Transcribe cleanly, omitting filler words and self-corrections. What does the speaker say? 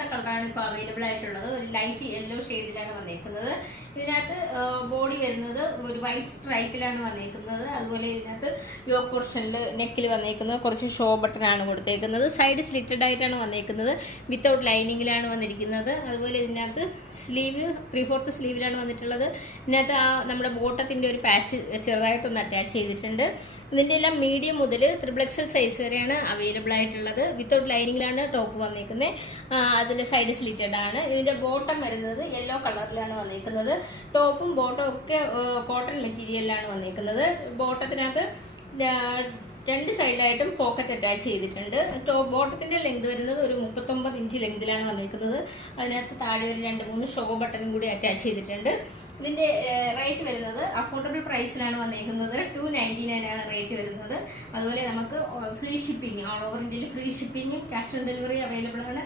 മൂന്നാമത്തെ കളറാണ് ഇപ്പോൾ അവൈലബിൾ ആയിട്ടുള്ളത്. ഒരു ലൈറ്റ് യെല്ലോ ഷെയ്ഡിലാണ് വന്നേക്കുന്നത്. ഇതിനകത്ത് ബോഡി വരുന്നത് ഒരു വൈറ്റ് സ്ട്രൈപ്പിലാണ് വന്നേക്കുന്നത്. അതുപോലെ ഇതിനകത്ത് യോക്ക് പോർഷനിൽ നെക്കിൽ വന്നേക്കുന്നത് കുറച്ച് ഷോ ബട്ടൺ ആണ് കൊടുത്തേക്കുന്നത്. സൈഡ് സ്ലിറ്റഡ് ആയിട്ടാണ് വന്നേക്കുന്നത്. വിത്തൗട്ട് ലൈനിങ്ങിലാണ് വന്നിരിക്കുന്നത്. അതുപോലെ ഇതിനകത്ത് സ്ലീവ് 3/4 സ്ലീവിലാണ് വന്നിട്ടുള്ളത്. ഇതിനകത്ത് നമ്മുടെ ബോട്ടത്തിന്റെ ഒരു പാച്ച് ചെറുതായിട്ടൊന്ന് അറ്റാച്ച് ചെയ്തിട്ടുണ്ട്. ഇതിന്റെ എല്ലാം മീഡിയം മുതൽ XXL സൈസ് വരെയാണ് അവൈലബിൾ ആയിട്ടുള്ളത്. വിത്തൗട്ട് ലൈനിങ്ങിലാണ് ടോപ്പ് വന്നേക്കുന്നത്. അതിൽ സൈഡ് സ്ലിറ്റഡ് ആണ്. ഇതിന്റെ ബോട്ടം വരുന്നത് യെല്ലോ കളറിലാണ് വന്നേക്കുന്നത്. ടോപ്പും ബോട്ടം ഒക്കെ കോട്ടൺ മെറ്റീരിയലിലാണ് വന്നേക്കുന്നത്. ബോട്ടത്തിനകത്ത് രണ്ട് സൈഡിലായിട്ടും പോക്കറ്റ് അറ്റാച്ച് ചെയ്തിട്ടുണ്ട്. ബോട്ടത്തിന്റെ ലെങ്ത് വരുന്നത് ഒരു 39 ഇഞ്ച് ലെങ്തിലാണ് വന്നിരിക്കുന്നത്. അതിനകത്ത് താഴെ ഒരു 2-3 ഷോ ബട്ടണും കൂടി അറ്റാച്ച് ചെയ്തിട്ടുണ്ട്. ഇതിന്റെ റേറ്റ് വരുന്നത് അഫോർഡബിൾ പ്രൈസിലാണ് വന്നിരിക്കുന്നത്. 299 ആണ് റേറ്റ് വരുന്നത്. അതുപോലെ നമുക്ക് ഫ്രീ ഷിപ്പിംഗ്, ഓൾ ഓവർ ഇന്ത്യയിൽ ഫ്രീ ഷിപ്പിംഗും ക്യാഷ് ഓൺ ഡെലിവറി അവൈലബിൾ ആണ്.